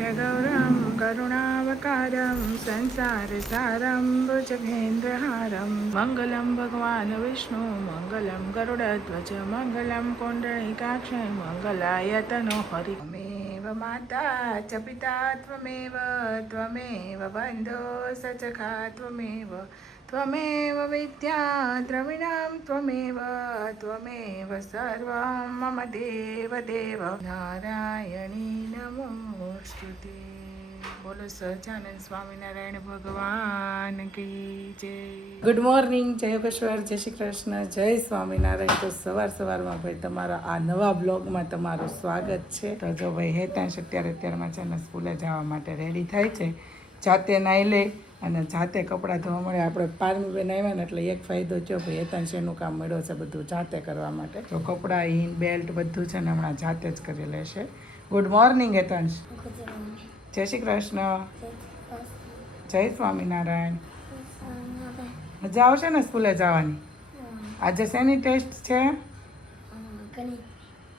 गौरं करुणावकारं संसारसारं भुजगेन्द्रहारं मङ्गलं भगवान् विष्णु मङ्गलं गरुडध्वज मङ्गलं कुण्डलिकाक्ष मङ्गलाय तनोहरि त्वमेव माता च पिता त्वमेव बन्धो सचखा त्वमेव विद्या द्रविणां त्वमेव सर्वं मम देव नारायणी नमोस्तुते। બોલો સહજાનંદ સ્વામિનારાયણ ભગવાન કી જય। ગુડ મોર્નિંગ, જય યોગેશ્વર, જય શ્રી કૃષ્ણ, જય સ્વામિનારાયણ। તો સવારમાં ભાઈ તમારા આ નવા બ્લોગમાં તમારું સ્વાગત છે। તો જો ભાઈ હેતાંશ અત્યારમાં છે ને સ્કૂલે જવા માટે રેડી થાય છે, જાતે નાહી લે અને જાતે કપડાં ધોવા મળે। આપણે પારમીબેન આવ્યા ને એટલે એક ફાયદો થયો ભાઈ, હેતાંશ એનું કામ મળ્યો છે બધું જાતે કરવા માટે। તો કપડાં ઈન બેલ્ટ બધું છે ને હમણાં જાતે જ કરી લેશે। ગુડ મોર્નિંગ હેતાંશ, જય શ્રી કૃષ્ણ, જય સ્વામિનારાયણ। મજા આવશે ને સ્કૂલે જવાની? આજે શેની ટેસ્ટ છે?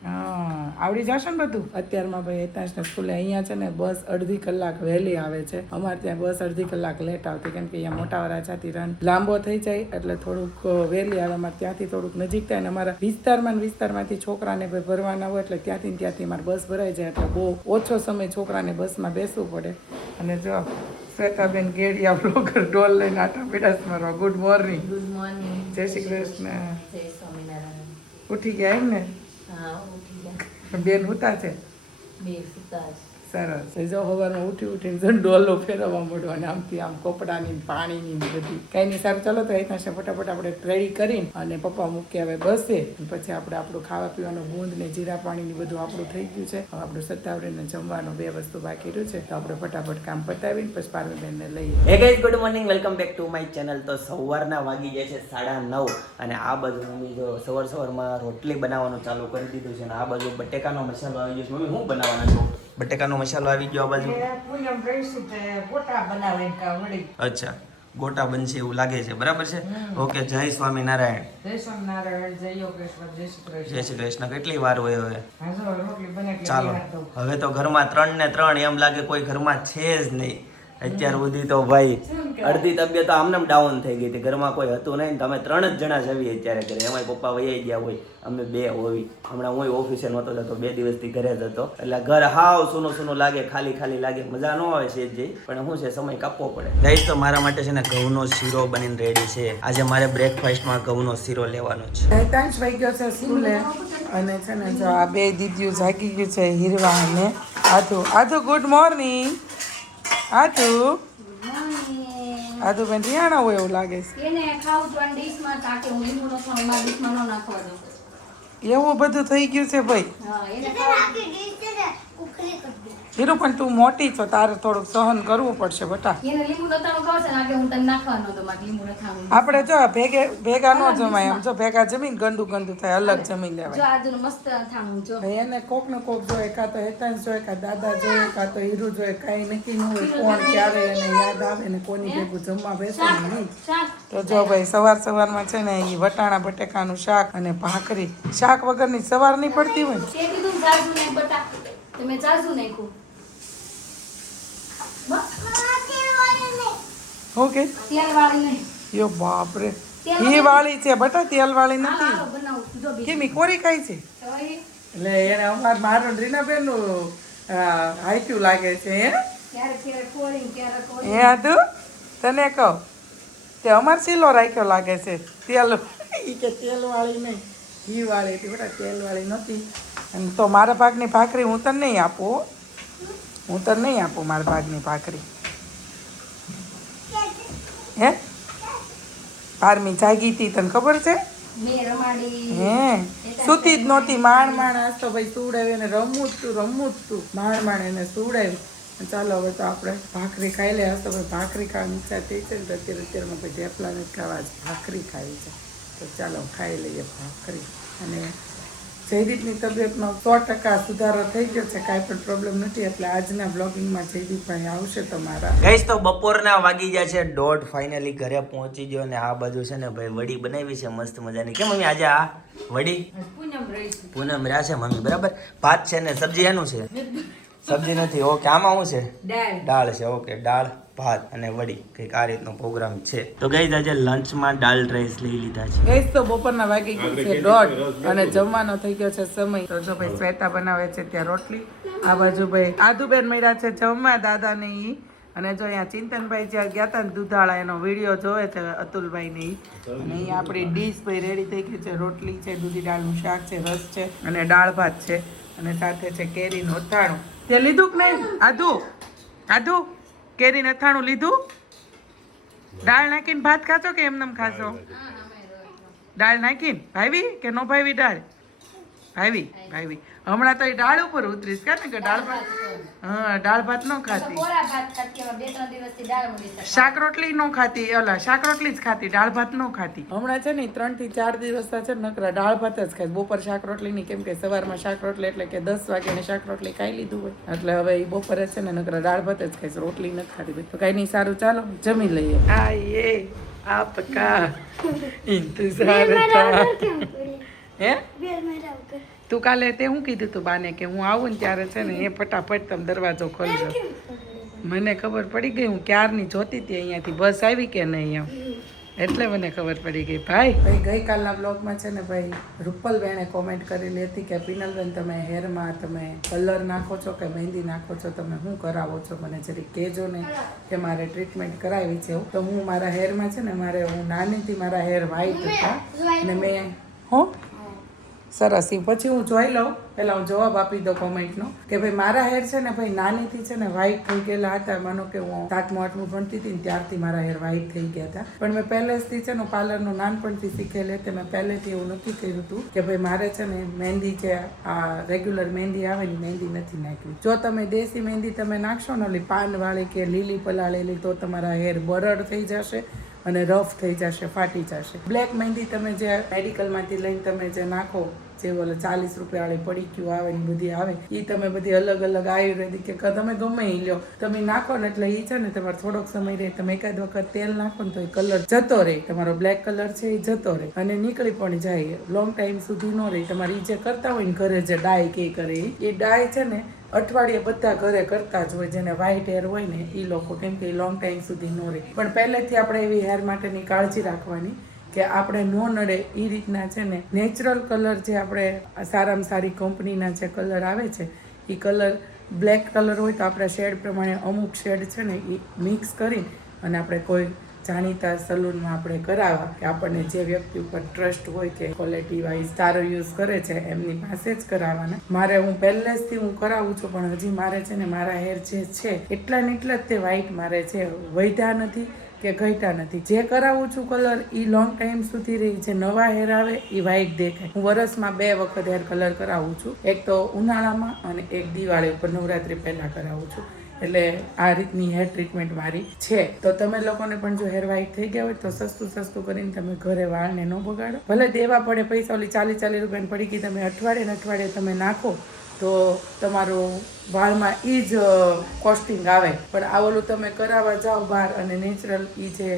હા, આવડી જશે ને બધું? અત્યારમાં ભાઈ હેતાંશને સ્કૂલે અહીંયા છે ને બસ અડધી કલાક વહેલી આવે છે। અમારે ત્યાં બસ અડધી કલાક લેટ આવતી, કેમ કે અહીંયા મોટા વરાછાથી રન લાંબો થઈ જાય એટલે થોડુંક વહેલી આવે। અમારે ત્યાંથી થોડુંક નજીક થાય ને અમારા વિસ્તારમાંથી છોકરાને ભાઈ ભરવાના હોય એટલે ત્યાંથી અમારે બસ ભરાઈ જાય એટલે બહુ ઓછો સમય છોકરાને બસમાં બેસવું પડે। અને જો શ્વેતાબેન ગેડિયા બ્લોગર ડોલ લઈને આટા પીડાસ મારવા। ગુડ મોર્નિંગ, જય શ્રી કૃષ્ણ, જય સ્વામિનારાયણ। ઉઠી ગયા એમ ને? હા, ઉઠી ગયા। બેન ઉતા છે? બે સુતા છે। સરસ। જો સવારમાં ઉઠીને ડોલો ફેરવવા માંડો અને આમથી આમ કપડાની પાણીની બધી કઈ નહીં। સારું, ચાલો તો અહીંથી ફટાફટ આપણે રેડી કરીને અને પપ્પા મૂકી આવે બસે, પછી આપણે આપણું ખાવા પીવાનું બૂંદ ને જીરા પાણીની બધું આપણું થઈ ગયું છે। હવે આપણું સત્તાવડીને જમવાનું બે વસ્તુ બાકી રહ્યું છે, તો આપણે ફટાફટ કામ પતાવીને પછી પાર્વતીબેનને લઈએ। Hey guys, good morning, welcome back to my channel. તો સવારના વાગી જાય છે 9:30 અને આ બાજુ મમ્મી જો સવારમાં રોટલી બનાવવાનું ચાલુ કરી દીધું છે અને આ બાજુ બટેકાનો મસાલો આવી ગયો છે। મમ્મી શું બનાવવાના છો? બટેકાનો મસાલો આવી ગયો આ બાજુ। અચ્છા, ગોટા બનશે એવું લાગે છે, બરાબર છે? ઓકે, જય સ્વામિનારાયણ। જય સ્વામિનારાયણ, જય યોગેશ્વર, જય શ્રી કૃષ્ણ, જય શ્રી કૃષ્ણ। કેટલી વાર હોય હવે? રોટલી બને ચાલો, હવે તો ઘરમાં 3 ને 3 એમ લાગે કોઈ ઘરમાં છે જ નહીં અત્યાર સુધી। તો ભાઈ અડધી તબિયત આમને ડાઉન થઈ ગઈ હતી, ઘરમાં કોઈ હતું નહીં, તમે 3 જ જણા જઈએ અત્યારે ઘરે। એમાંય પપ્પા વૈયા ગયા હોય, અમે 2 હોવી। હમણાં હું ઓફિસે નહોતો જતો, 2 દિવસથી ઘરે જ હતો, એટલે ઘર હાવ સૂનું લાગે, ખાલી લાગે, મજા ન આવે છે જે, પણ શું છે સમય કાપવો પડે। ગાઈસ, તો મારા માટે છે ને ઘઉંનો શીરો બનીને રેડી છે। આજે મારે બ્રેકફાસ્ટમાં ઘઉંનો શીરો લેવાનો છે। હેતાંશ વહી ગયો છે સ્કૂલે અને છે ને જો આ બે દીદીઓ જાગી ગયું છે, હીરવા અને આધુ। ગુડ મોર્નિંગ આધુ બેન રિયાણા હોય એવું લાગે છે। એવું બધું થઈ ગયું છે ભાઈ? હીરો, પણ તું મોટી છો, તારે થોડુંક સહન કરવું પડશે બટા। આપણે જો ભેગા ન જમાય, આમ જો ભેગા જમીન ગંદુ થાય, અલગ જમી લેવાય। એને કોક ને કોક જોઈએ, કાં તો હેતાંશ જોઈએ, કાં દાદા જોઈએ, કાં તો હીરો જોઈએ, કાંઈ નક્કી ન હોય કોણ ક્યારે એને યાદ આવે ને કોની ભેગું જમવા બેસે નહીં। તો જો ભાઈ સવારમાં છે ને એ વટાણા બટેકાનું શાક અને ભાખરી, શાક વગરની સવાર નહીં પડતી હોય ઓકે। યો બાપ રે, એ વાળી છે બટા, તેલ વાળી નથી। કેમ કોરી ખાય છે? એટલે એને મારું રીનાબેન નું હાઈક્યું લાગે છે હે આદુ? તને કહું તે અમાર સિલો રાખ્યો લાગે છે તેલ, એ કે તેલ વાળી નહીં, ઘી વાળી હતી બેટા, તેલ વાળી નથી। અને તો મારા ભાગની ભાખરી હું તને નહીં આપું, મારા ભાગની ભાખરી હે? પારમી જાગી હતી તને ખબર છે? હે સુતી જ નહોતી, માણ આજ તો ભાઈ સુવડાવી એને રમવું જ તું, માણ એને સુવડાવ્યું। ચાલો હવે તો આપણે ભાખરી ખાઈ લે। તો ભાઈ ભાખરી ખાવાની ઈચ્છા થઈ છે ને, તો અત્યારમાં ભાઈ ઢેપલા નથી ખાવા, ભાખરી ખાવી છે, તો ચાલો ખાઈ લઈએ ભાખરી। અને જયદીપની તબિયતમાં 100% સુધારો થઈ ગયો છે, કાંઈ પણ પ્રોબ્લેમ નથી, એટલે આજના બ્લોગિંગમાં જયદીપભાઈ આવશે તમારા। ગાઈસ, તો બપોરના વાગી ગયા છે 1:30, ફાઇનલી ઘરે પહોંચી ગયો અને આ બાજુ છે ને ભાઈ વડી બનાવી છે મસ્ત મજાની। કેમ મમ્મી આજે આ વડી? પૂનમ રહ્યા છે મમ્મી, બરાબર? ભાત છે ને સબ્જી એનું છે? સબ્જી નથી. ઓકે, આમાં શું છે? દાળ. દાળ છે. ઓકે, દાળ ભાત અને વડી કંઈક આ રીતનો પ્રોગ્રામ છે. તો ગઈ આજે લંચમાં દાળ રાઈસ લઈ લીધા છે. ગઈશ તો બપોરના વાગી ગઈ છે 1:30 અને જમવાનો થઈ ગયો છે સમય. તો જો ભાઈ શ્વેતા બનાવે છે ત્યાં રોટલી, આ બાજુ ભાઈ આદુબેન મળ્યા છે જમવા દાદા ને ઈ, અને જો અહીંયા ચિંતનભાઈ જ્યાં ગયા હતા ને દુધાળા એનો વિડીયો જોવે છે અતુલભાઈ ને ઈ. અને અહીંયા આપણી ડીશ ભાઈ રેડી થઈ ગઈ છે. રોટલી છે, દૂધી દાળનું શાક છે, રસ છે અને દાળ ભાત છે અને સાથે છે કેરીનું અથાણું. તે લીધું કે નહીં આદુ કેરીનું અથાણું લીધું? દાળ નાખીને ભાત ખાશો કે એમનેમ ખાશો? દાળ નાખીને ભાવી કે નો ભાવી? દાળ ભાવી. હમણાં તો એ દાળ ઉપર ઉતરીશ કે દાળ ભાત. હા, દાળ ભાત નો ખાતી, શાક રોટલી નો ખાતી, ઓલા શાક રોટલી જ ખાતી, દાળ ભાત નો ખાતી. હમણાં છે ને 3 થી 4 દિવસ છે નકરા દાળ ભાત જ ખાય. બપોર શાક રોટલી ની, કેમ કે સવારમાં શાક રોટલી એટલે કે 10 વાગે ને શાક રોટલી ખાઈ લીધું હોય, એટલે હવે એ બપોરે છે ને નકરા દાળ ભાત જ ખાય, રોટલી નથી ખાતી. તો કઈ નહીં, સારું ચાલો જમી લઈએ. આયે આપકા ઇંતજાર था. હે તું કાલે તે હું કીધું તું બાને કે હું આવું ને ત્યારે છે ને એ ફટાફટ તમે દરવાજો ખોલજો. મને ખબર પડી ગઈ, હું ક્યારની જોતી હતી અહીંયાથી બસ આવી કે નહીં એમ, એટલે મને ખબર પડી ગઈ. ભાઈ ગઈકાલના બ્લોગમાં છે ને ભાઈ રૂપલબેને કોમેન્ટ કરેલી હતી કે પિનલબેન તમે હેરમાં તમે કલર નાખો છો કે મહેંદી નાખો છો, તમે શું કરાવો છો, મને જરી કહેજો ને કે મારે ટ્રીટમેન્ટ કરાવી છે. તો હું મારા હેરમાં છે ને હું નાનીથી મારા હેર વ્હાઈટ હતા અને મેં સરસ. પછી હું જોઈ લઉં, પહેલાં હું જવાબ આપી દઉં કોમેન્ટનો કે ભાઈ મારા હેર છે ને ભાઈ નાનીથી છે ને વ્હાઈટ થઈ ગયેલા હતા. માનો કે હું 7મું 8મું ભણતી હતી ને ત્યારથી મારા હેર વ્હાઈટ થઈ ગયા હતા. પણ મેં પહેલેથી છે ને પાર્લરનું નાનપણથી શીખેલી હતી. મેં પહેલેથી એવું નક્કી કર્યું હતું કે ભાઈ મારે છે ને મહેંદી છે, આ રેગ્યુલર મહેંદી આવે ને મહેંદી નથી નાખવી. જો તમે દેશી મહેંદી તમે નાખશો ને ઓલી પાનવાળી કે લીલી પલાળેલી, તો તમારા હેર બરડ થઈ જશે અને રફ થઈ જશે, ફાટી જશે. બ્લેક મહેંદી તમે જે મેડિકલમાંથી લઈને તમે જે નાખો, જે ઓલા 40 રૂપિયાવાળી પડીક્યું આવે ને બધી આવે, એ તમે બધી અલગ અલગ આયુર્વેદિક કે તમે ગમે એ લો, તમે નાખો ને એટલે એ છે ને તમારે થોડોક સમય રહે. તમે એકાદ વખત તેલ નાખો ને તો એ કલર જતો રહે, તમારો બ્લેક કલર છે એ જતો રહે અને નીકળી પણ જાય, લોંગ ટાઈમ સુધી ન રહે. તમારે એ જે કરતા હોય ને ઘરે જે ડાય કે કરે એ ડાય છે ને અઠવાડિયે બધા ઘરે કરતા જ હોય, જેને વ્હાઈટ હેર હોય ને એ લોકો, કેમ કે એ લોંગ ટાઈમ સુધી ન રહે. પણ પહેલેથી આપણે એવી હેર માટેની કાળજી રાખવાની કે આપણે ન નડે એ રીતના છે ને નેચરલ કલર જે આપણે સારામાં સારી કંપનીના જે કલર આવે છે એ કલર બ્લેક કલર હોય તો આપણે શેડ પ્રમાણે અમુક શેડ છે ને એ મિક્સ કરી અને આપણે કોઈ જાણીતા સલૂનમાં આપણે કરાવવા, કે આપણને જે વ્યક્તિ ઉપર ટ્રસ્ટ હોય કે ક્વોલિટી વાઇઝ સારો યુઝ કરે છે એમની પાસે જ કરાવવાના. મારે હું પહેલેથી હું કરાવું છું, પણ હજી મારે છે ને મારા હેર જે છે એટલા ને એટલા જ તે વ્હાઈટ મારે છે, વધ્યા નથી કે ઘટ્યા નથી. જે કરાવું છું કલર એ લોંગ ટાઈમ સુધી રહી. જે નવા હેર આવે એ વ્હાઈટ દેખાય. હું વરસમાં 2 વખત હેર કલર કરાવું છું, એક તો ઉનાળામાં અને એક દિવાળી ઉપર નવરાત્રી પહેલા કરાવું છું. એટલે આ રીતની હેર ટ્રીટમેન્ટ મારી છે. તો તમે લોકોને પણ જો હેર વ્હાઈટ થઈ ગયા હોય તો સસ્તું કરીને તમે ઘરે વાળને ન બગાડો. ભલે દેવા પડે પૈસા, ઓલી 40 રૂપિયાની પડી ગઈ તમે અઠવાડિયે તમે નાખો તો તમારું વાળમાં એ જ કોસ્ટિંગ આવે. પણ આ ઓલું તમે કરાવવા જાઓ બહાર અને નેચરલ એ જે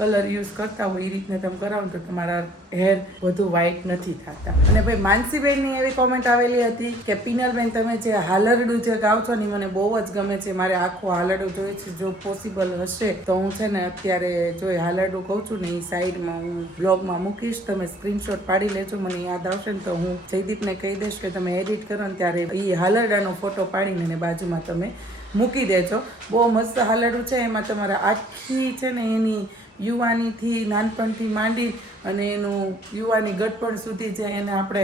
કલર યુઝ કરતા હોય એ રીતને તમે કરાવો તો તમારા હેર વધુ વ્હાઈટ નથી થતા. અને ભાઈ માનસીબેનની એવી કોમેન્ટ આવેલી હતી કે પિનલબેન તમે જે હાલરડું જે ગાવ છો ને મને બહુ જ ગમે છે, મારે આખું હાલરડું જોઈએ છે. જો પોસિબલ હશે તો હું છે ને અત્યારે જો હાલરડું કહું છું ને એ સાઈડમાં હું બ્લોગમાં મૂકીશ, તમે સ્ક્રીનશોટ પાડી લેજો. મને યાદ આવશે ને તો હું જયદીપને કહી દઈશ કે તમે એડિટ કરો ને ત્યારે એ હાલરડાનો ફોટો પાડીને બાજુમાં તમે મૂકી દેજો. બહુ મસ્ત હાલરડું છે. એમાં તમારા આખી છે ને એની યુવાનીથી નાનપણથી માંડી અને એનું યુવાની ગટપણ સુધી જે એને આપણે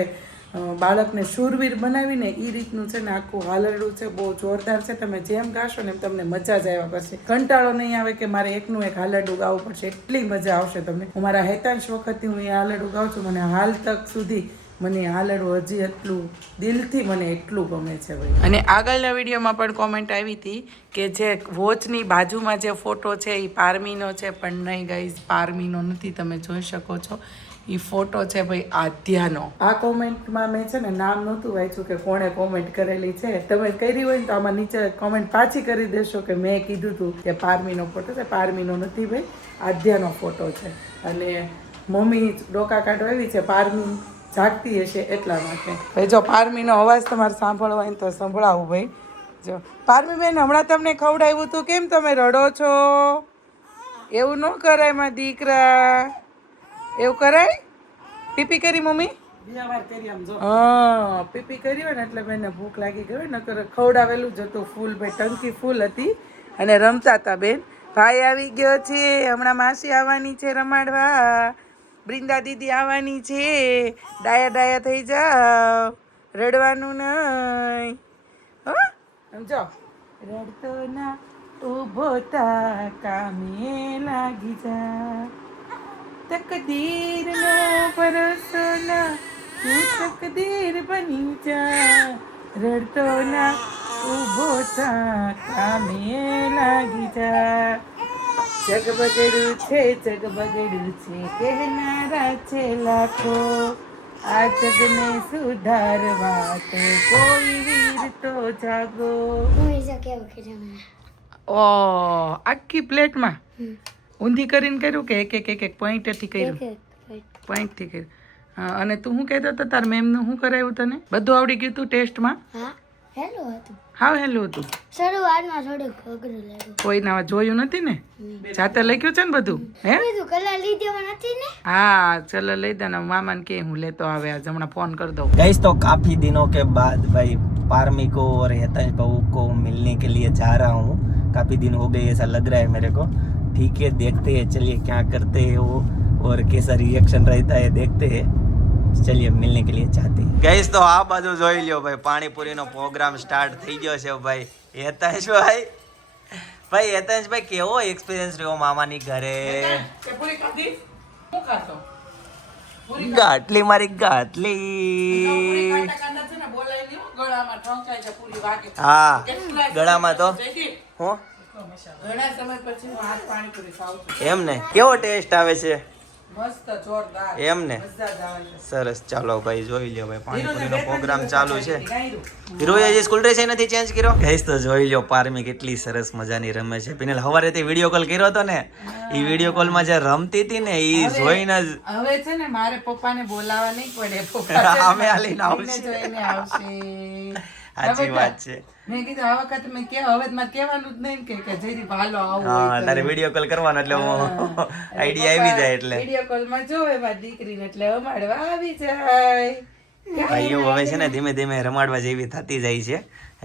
બાળકને શૂરવીર બનાવીને એ રીતનું છે ને આખું હાલરડું છે. બહુ જોરદાર છે. તમે જેમ ગાશો ને એમ તમને મજા જ આવ્યા કરશે. કંટાળો નહીં આવે કે મારે એકનું એક હાલરડું ગાવું પડશે, એટલી મજા આવશે તમને. હું મારા હેતાંશ વખતથી હું એ હાલરડું ગાઉં છું. મને હાલ તક સુધી મને હાલરડું હજી એટલું દિલથી મને એટલું ગમે છે ભાઈ. અને આગળના વિડીયોમાં પણ કોમેન્ટ આવી હતી કે જે વોચની બાજુમાં જે ફોટો છે એ પારમીનો છે, પણ નહીં ગાઈઝ, પારમીનો નથી. તમે જોઈ શકો છો એ ફોટો છે ભાઈ આધ્યાનો. આ કોમેન્ટમાં મેં છે ને નામ નહોતું વાંચ્યું કે કોણે કોમેન્ટ કરેલી છે. તમે કરી હોય ને તો આમાં નીચે કોમેન્ટ પાછી કરી દેશો કે મેં કીધું હતું કે પારમીનો ફોટો છે. પારમીનો નથી ભાઈ, આધ્યાનો ફોટો છે. અને મમ્મી ડોકા કાઢવા આવી છે, પારમી જાગતી હશે એટલા માટે. ભાઈ જો પારમીનો અવાજ તમારે સાંભળવો હોય તો સંભળાવું ભાઈ. જો પારમીબેન હમણાં તમને ખવડાવ્યું તું, કેમ તમે રડો છો? એવું ન કરાય મારા દીકરા, એવું કરાય? પીપી કરી મમ્મી? હા, પીપી કરી હોય ને એટલે બેનને ભૂખ લાગી ગઈ હોય, નકર ખવડાવેલું જ હતું ફૂલ. ભાઈ ટંકી ફૂલ હતી અને રમતા હતા બેન. ભાઈ આવી ગયો છે, હમણાં માસી આવવાની છે રમાડવા, બૃંદા દીદી આવવાની છે. ડાયા ડાયા થઈ જાવ, રડવાનું નહીં હો. સમજો, રડતો ના ઊભો તા, કામે લાગી જા, તકદીરનો ભરોસો ના, તું તકદીર બની જા, રડતો ના ઊભો થા, કામે લાગી જા. જગ બગડ્યું છે, જગ બગડ્યું છે, કહેનારા છે લાખો, આ જગને સુધારવા તો કોઈ વીર તો જાગો. ઓ આખી પ્લેટમાં ઊંધી કરીને કર્યું કે એક પોઈન્ટેથી કર્યું? પોઈન્ટથી કર્યું. હા, અને તું શું કહેતો હતો તાર મેમનું શું કરાવ્યું તને? બધું આવડી ગયું તું ટેસ્ટમાં? હાવ હેલું હતું. શરૂઆતમાં થોડુંક અઘરું લાગ્યું. કોઈના જોયું નથી ને? જાતે લખ્યું છે ને બધું? હે? કીધું કલર લીધેમાં નથી ને? हाँ चलो ले देना मामा के हूँ ले तो आवे आज हमारा फोन कर दो. गाइस तो काफी दिनों के बाद भाई पारमी को और हेतंश बहू को मिलने के लिए जा रहा हूँ. काफी दिन हो गए ऐसा लग रहा है मेरे को. ठीक है, देखते हैं, चलिए क्या करते हैं वो और कैसा रिएक्शन रहता है देखते हैं. चलिए मिलने के लिए जाते हैं. गाइस तो આ બાજુ જોઈ લ્યો ભાઈ, પાણીપુરીનો પ્રોગ્રામ સ્ટાર્ટ થઈ ગયો છે ભાઈ. હેતંશભાઈ હેતંશભાઈ કેવો એક્સપિરિયન્સ રહ્યો મામાની ઘરે? ગાટલી મારી ગાટલી. હા ગળામાં તો હું ઘણા સમય પછી હું આજ પાણીપુરી ખાઉં છું. એમ ને કેવો ટેસ્ટ આવે છે? મસ્ત જોરદાર. એમ ને મજા જ આવે છે. સરસ. ચાલો ભાઈ જોઈ લ્યો ભાઈ, પાણીપુરીનો પ્રોગ્રામ ચાલુ છે. ગાયરું. હીરોએ જે સ્કૂલ ડ્રેસ નથી ચેન્જ કર્યો. ગાઈસ તો જોઈ લ્યો પારમી કેટલી સરસ મજાની રમે છે. પિનલ હવારે તે વિડિયો કોલ કર્યો હતો ને, ઈ વિડિયો કોલમાં જે રમતી હતી ને ઈ જોઈને જ હવે છે ને મારે પપ્પાને બોલાવા નહીં પડે. પપ્પા અમે આલીને આવશે. જોઈને આવશે. સાચી વાત છે. મેં કીધું આ વખત મેં કે હવે મારે કહેવાનું જ નહીં કે જયદીપ હાલો આવું હા તારે વિડિયો કોલ કરવાનો એટલે આઈડિયા આવી જાય એટલે વિડિયો કોલમાં જોવે મારી દીકરીને એટલે અમાડવા આવી જાય. ભાઈઓ હવે છે ને ધીમે ધીમે રમાડવા જેવી થતી જાય છે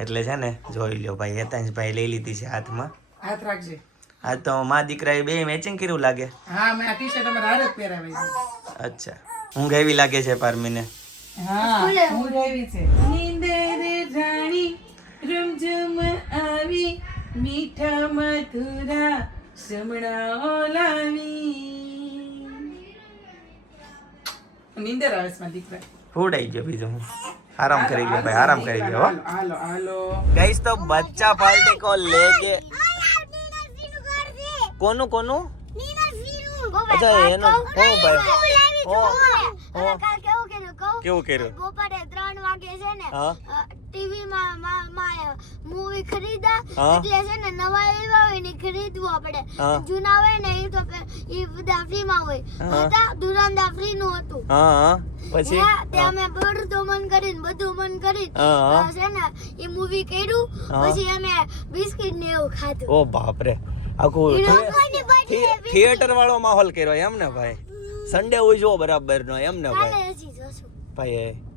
એટલે છે ને જોઈ લ્યો ભાઈ. હેતાંશભાઈ લઈ લીધી છે હાથમાં. હાથ રાખજે. આ તો માં દીકરાએ બે મેચિંગ કર્યું લાગે. હા મેં આ ટી-શર્ટ અમારા હારે જ પહેરાવી છે. અચ્છા ઊંઘ એવી લાગે છે પારમીને. હા ઊંઘ આવી છે. નીંદર રાણી રમઝમ આવી, મીઠા મધુરા જમણા લાવી. નીંદર આવે છે મારા દીકરા. ફૂડ આવી ગયો બીજું હું. આરામ કરી ગયો ભાઈ, આરામ કરી ગયો. હાલો હાલો. ગાઈસ તો બચ્ચા પાર્ટી को लेके કોનું કોનું? અચ્છા એનું હું ભાઈ કેવું કર્યું? બપોરે 3 વાગે છે ને હા ટીવી માં મૂવી ખરીદા હા. એટલે છે ને નવા આવ્યા હોય ને ખરીદવું આપણે. હા. જૂના હોય ને એ તો એ બધા ફ્રી માં હોય. હા. હતા દુરાંદા ફ્રી નું હતું. હા પછી હા, તે અમે બધું મન કરીને બધું મન કરી હા. છે ને એ મૂવી કર્યું. હા. પછી અમે બિસ્કિટ ને એવું ખાધું. ઓ બાપ રે, આખું એ લોકોની birthday થિયેટર વાળો માહોલ કર્યો એમ ને ભાઈ. સન્ડે ઉજવો બરાબર નો એમ ને ભાઈ. કાલે હજી જોશું. भाई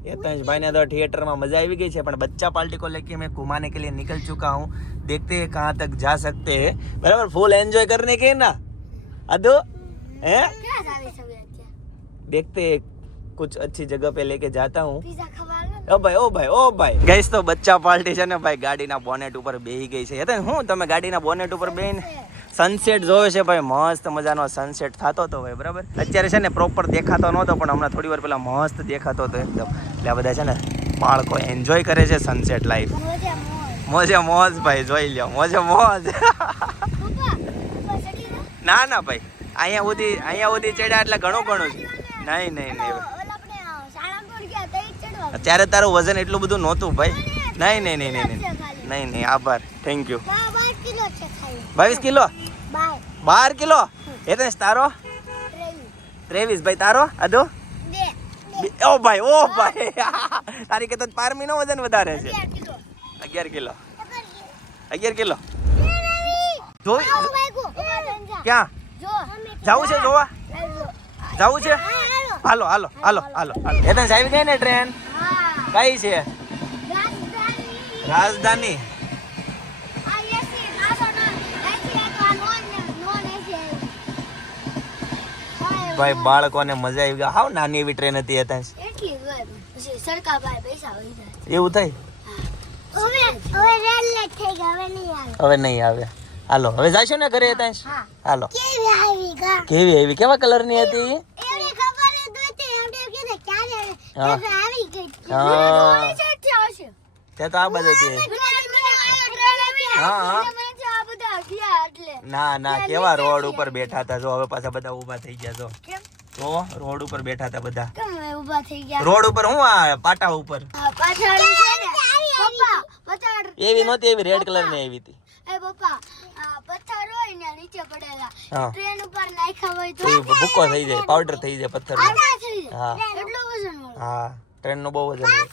ये भाई ने तो थिएटर में मजा આવી ગઈ છે પણ बच्चा पार्टी को लेके मैं घुमाने के लिए निकल चुका हूँ. देखते हैं कहाँ तक जा सकते हैं. बराबर फुल एंजॉय करने के ना अदो हैं. ક્યાં જાવે છે હવે અત્યારે? देखते हैं कुछ अच्छी जगह पे लेके जाता हूँ. પીઝા ખાવાનું. ઓ ભાઈ ગઈસ તો બચ્ચા પાર્ટી છે ને ભાઈ ગાડીના બોનેટ ઉપર બેહી ગઈ છે. એટલે હું તમે ગાડીના બોનેટ ઉપર બેહીને સનસેટ જોયો છે ભાઈ. મસ્ત મજાનો સનસેટ થતો હતો ભાઈ. બરાબર અત્યારે છે ને પ્રોપર દેખાતો નહોતો પણ હમણાં થોડી વાર પહેલા મસ્ત દેખાતો હતો એકદમ. એટલે આ બધા છે ને બાળકો એન્જોય કરે છે સનસેટ લાઈફ. મોજે મોજ ભાઈ જોઈ લ્યો મોજે મોજ. પપ્પા ચડી ના ના ભાઈ અહીંયા સુધી ચડ્યા એટલે ઘણું છે. નહીં આપણે સાળંગપુર ગયા તઈ ચડવા. અત્યારે તારું વજન એટલું બધું નહોતું ભાઈ. નહીં આભાર થેન્ક યુ. 12 કિલો છે ખાલી. 22 કિલો 12 કિલો. એ તો તારો 23 ભાઈ. તારો અદો ઓ ભાઈ તારી કે તો પારમી નો વજન વધારે છે. 11 કિલો 11 કિલો જોઈ આવો ભાઈ કો જો ક્યાં જાવું છે જોવા જાવું છે હાલો હાલો હાલો હાલો હાલો એતન આવી ગઈ ને ટ્રેન હા કઈ છે રાજધાની રાજધાની આ એસી આસો ના એસી તો આ નોન એસી ભાઈ બાળકોને મજા આવી ગઈ હાવ નાની એવી ટ્રેન હતી એતન એટલી હોય પછી સરકાર ભાઈ પૈસા હોય એવું થઈ હવે રેલ લેટ થઈ ગઈ હવે નહીં આવે હવે નહીં આવે હાલો હવે જાશું ને ઘરે એતન હા હાલો કેવી આવી ગા કેવી આવી કેવા કલર ની હતી એમને ખબર જ નહોતી એમને કીધું ક્યારે હા. હવે આવી ગઈ હા. ઓલી સાઈડ થી આવશે તે તો આ બાજુ હતી હા, હા. ના ના કેવા રોડ ઉપર બેઠા હતા જો હવે પાછા બધા ઊભા થઈ ગયા જો કેમ તો રોડ ઉપર બેઠા હતા બધા કેમ ઊભા થઈ ગયા રોડ ઉપર હું આ પાટા ઉપર પાછળ છે ને પપ્પા પથ્થર એવી નહોતી એવી રેડ કલર ની આવી હતી એ પપ્પા પથ્થર હોય ને નીચે પડેલા હા. ટ્રેન ઉપર નાખ્યા હોય તો એ ભૂકો થઈ જાય પાવડર થઈ જાય પથ્થર આટા થઈ હા. જાય એટલું વજન હોય હા ટ્રેન નું બહુ વજન હોય.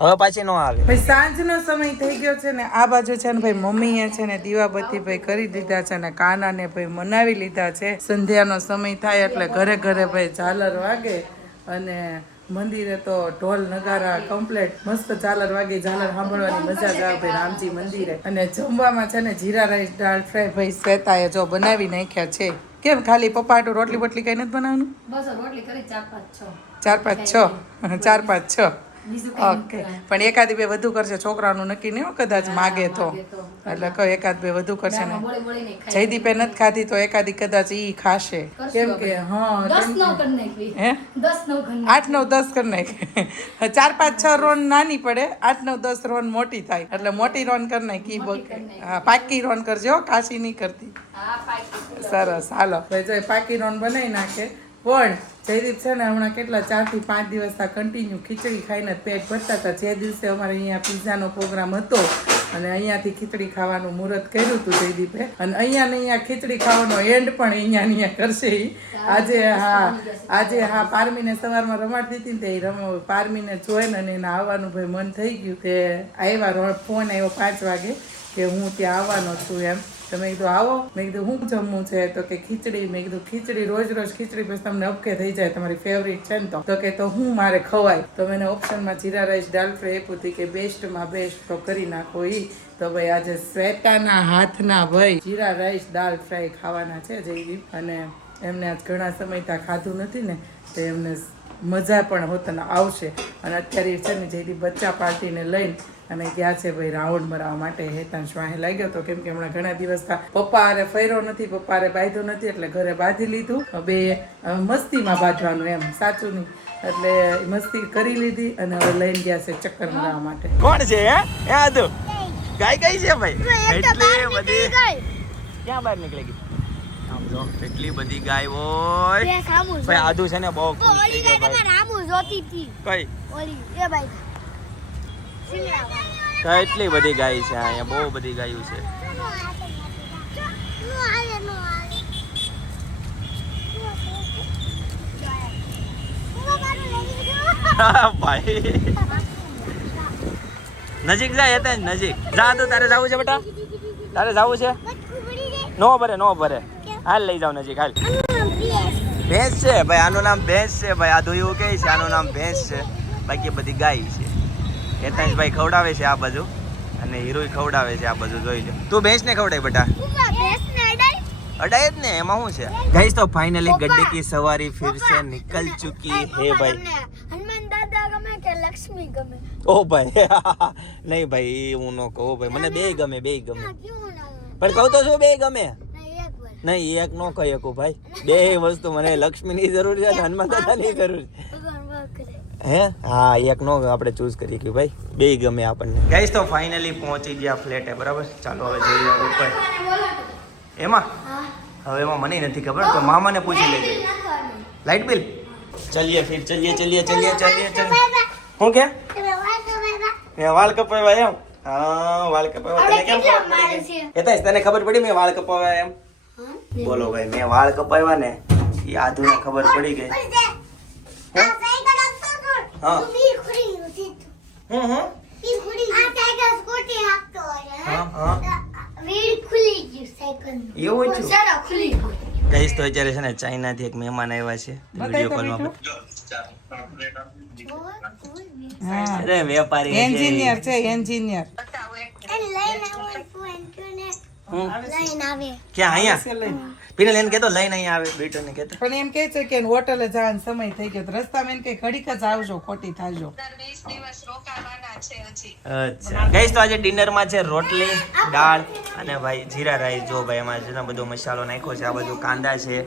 હવે પાછી નો આવે ભાઈ સાંજનો સમય થઈ ગયો છે ને આ બાજુ છે ને ભાઈ મમ્મીએ છે ને દીવાબત્તી ભાઈ કરી દીધા છે ને કાનાને ભાઈ મનાવી લીધા છે સંધ્યાનો સમય થાય એટલે ઘરે ઘરે ભાઈ ઝાલર વાગે અને મંદિરે તો ઢોલ નગારા કમ્પ્લેટ મસ્ત ઝાલર વાગે ઝાલર સાંભળવાની મજા જ આવે ભાઈ રામજી મંદિરે અને જમવામાં છે ને જીરા રાઈસ દાળ ફ્રાય ભાઈ શ્વેતાએ જો બનાવી નાખ્યા છે કેમ ખાલી પપ્પા હાટુ રોટલી બોટલી કઈ નથી બનાવવાનું બસ રોટલી કરી 4-5-6 4-5-6 4-5-6 ઓકે પણ એકાદી બે વધુ કરશે છોકરાનું નક્કી નહીં હો કદાચ માગે તો એટલે કહો એકાદ બે વધુ કરશે ને બોળી બોળીને ખાઈ જયદીપે નથી ખાધી તો એકાદી કદાચ ઈ ખાશે કેમ કે હા 10-9 કરી નાખવી હે 10-9 કરી 8-9-10 કરી નાખી 4-5-6 રોન નાની પડે 8-9-10 રોન મોટી થાય એટલે મોટી રોન કરી નાખી હા પાકી રોન કરજો કાશી નહીં કરતી હા પાકી સરસ હાલો ભાઈ જો પાકી રોન બનાવી નાખે પણ જયદીપ છે ને હમણાં કેટલા 4 થી 5 દિવસ આ કન્ટિન્યુ ખીચડી ખાઈને પેટ ભરતા હતા જે દિવસે અમારે અહીંયા પિઝાનો પ્રોગ્રામ હતો અને અહીંયાથી ખીચડી ખાવાનું મુહૂર્ત કર્યું હતું જયદીપે અને અહીંયા ને અહીંયા ખીચડી ખાવાનો એન્ડ પણ અહીંયા કરશે ઈ આજે હા પારમીને સવારમાં રમાડતી હતી ને તે પારમીને જોઈને અને એને આવવાનું ભાઈ મન થઈ ગયું તે આવ્યા ફોન આવ્યો 5 વાગે કે હું ત્યાં આવવાનો છું એમ તો મેં કીધું આવો મેં કીધું હું જમવું છે તો કે ખીચડી મેં કીધું ખીચડી રોજ ખીચડી પછી તમને અપકે થઈ જાય તમારી ફેવરિટ છે ને તો કે તો હું મારે ખવાય તો મેં ઓપ્શનમાં જીરા રાઈસ દાલ ફ્રાય આપ્યું હતું કે બેસ્ટમાં બેસ્ટ તો કરી નાખો ઈ તો ભાઈ આજે શ્વેતાના હાથના ભાઈ જીરા રાઈસ દાલ ફ્રાય ખાવાના છે જયદીપ અને એમને આજ ઘણા સમયથી ખાધું નથી ને તો એમને મજા પણ હોતને આવશે અને અત્યારે છે ને જયદીપ બચ્ચા પાર્ટીને લઈને અને ગયા છે ભાઈ રાઉન્ડ મરાવવા માટે હેતાંશ વાહે લાગ્યો તો કેમ કે હમણાં ઘણા દિવસ પપ્પા હારે ફર્યો નથી પપ્પા હારે બાંધ્યો નથી એટલે ઘરે બાંધી લીધું બે મસ્તીમાં બાંધવાનું એમ સાચું નહીં એટલે મસ્તી કરી લીધી અને હવે લઈને ગયા છે ચક્કર મરાવવા માટે કોણ છે હે આદુ ગાય કઈ છે ભાઈ એટલી બધી ક્યાં બહાર નીકળી ગઈ આમ જો એટલી બધી ગાય હોય ભાઈ આદુ છે ને બહુ ખુશ થઈ ગયો ભાઈ રામુ જોતી હતી કઈ ઓલી એ ભાઈ તો એટલી બધી ગાય છે અહીંયા બહુ બધી ગાયો છે ભાઈ નજીક જાય હતા નજીક જા તો તારે જવું છે બેટા તારે જવું છે નો ભરે હાલ લઈ જાવ નજીક હાલ ભેંસ છે ભાઈ આનું નામ ભેંસ છે ભાઈ આ એવું કહે છે આનું નામ ભેંસ છે બાકી બધી ગાય છે હેતાંશભાઈ ખવડાવે છે આ બાજુ અને હીરોય ખવડાવે છે આ બાજુ જોઈ લે તું ભેંસ ને ખવડાય બેટા અડાય જ ને એમાં શું છે ગાઈસ તો ફાઇનલી ગड्ढे की सवारी फिर से निकल चुकी है भाई હનુમાન દાદા ગમે કે લક્ષ્મી ગમે ઓ ભાઈ નહીં ભાઈ હું નો કહું ભાઈ મને બે ગમે ક્યું ના પણ કહું તો શું બે ગમે નહીં એક વાર નહીં એક નો કહી શકું ભાઈ બે વસ્તુ મને લક્ષ્મીની જરૂર છે અને હનુમાન દાદાની જરૂર છે ભગવાન કરે હે હા એક નો આપણે ચૂઝ કરી કે ભાઈ બે ગમે આપણને ગાઈસ તો ફાઇનલી પહોંચી ગયા ફ્લેટે બરાબર ચાલો હવે જઈએ ઉપર એમાં હવે એમાં મને નથી ખબર તો મામાને પૂછી લેજે લાઇટ બિલ ચલીએ ફિર ચલીએ હું કે મેં વાળ કપાવ્યા એમ હા વાળ કપાવ્યા તને કેમ ખબર પડી ગઈ હેતાંશ તને ખબર પડી મેં વાળ કપાવ્યા એમ બોલો ભાઈ મેં વાળ કપાવ્યા ને એ આધુને ખબર પડી ગઈ હા હું વીડ ખુલી ગયું સાયકલ એવું છું ચાલો ખુલી ગયું. ગાઈસ તો અત્યારે છે ને ચાઇનાથી એક મહેમાન આવ્યા છે વિડીયો કોલમાં હા અરે વેપારી છે. એન્જિનિયર છે એન્જિનિયર અને લઈને આવે ફોન કોને લઈને આવે ક્યાં અહીંયા પીને લઈને કેતો લઈને અહીંયા આવે બેટો ને કેતો પણ એમ કે છે કે હોટલે જવાનો સમય થઈ ગયો તો રસ્તામાં એમ કે ઘડીક જ આવજો ખોટી થાજો અચ્છા ગાઈસ તો આજે ડિનરમાં છે રોટલી દાળ અને ભાઈ જીરા રાઈસ જો ભાઈ એમાં છે ને બધો મસાલો નાખ્યો છે આ બાજુ કાંદા છે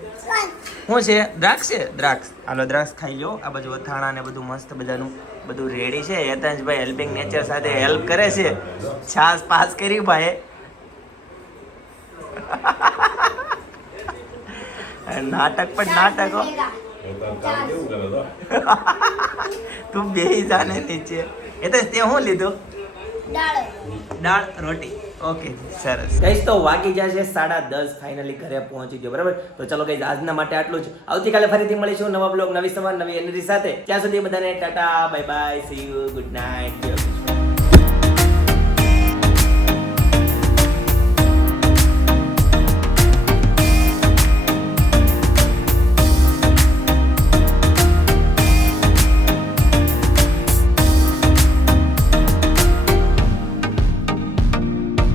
શું છે દ્રાક્ષ છે દ્રાક્ષ હાલો દ્રાક્ષ ખાઈ લો આ બાજુ અથાણા ને બધું મસ્ત બધાનું બધું રેડી છે યતાંશભાઈ હેલ્પિંગ નેચર સાથે હેલ્પ કરે છે છાસ પાસ કરી ભાઈ નાટક પણ નાટક હો. તું બેહી જાને નીચે એ તો તે શું લીધું દાળ દાળ રોટી ઓકે સરસ ગાઈસ તો વાગી ગયા છે 10:30 ફાઇનલી ઘરે પહોંચી ગયો બરાબર તો ચલો ગાઈસ આજના માટે આટલું જ આવતીકાલે ફરીથી મળીશું નવા બ્લોગ નવી સવાર નવી એનર્જી સાથે ત્યાં સુધી બધાને Tata bye bye see you good night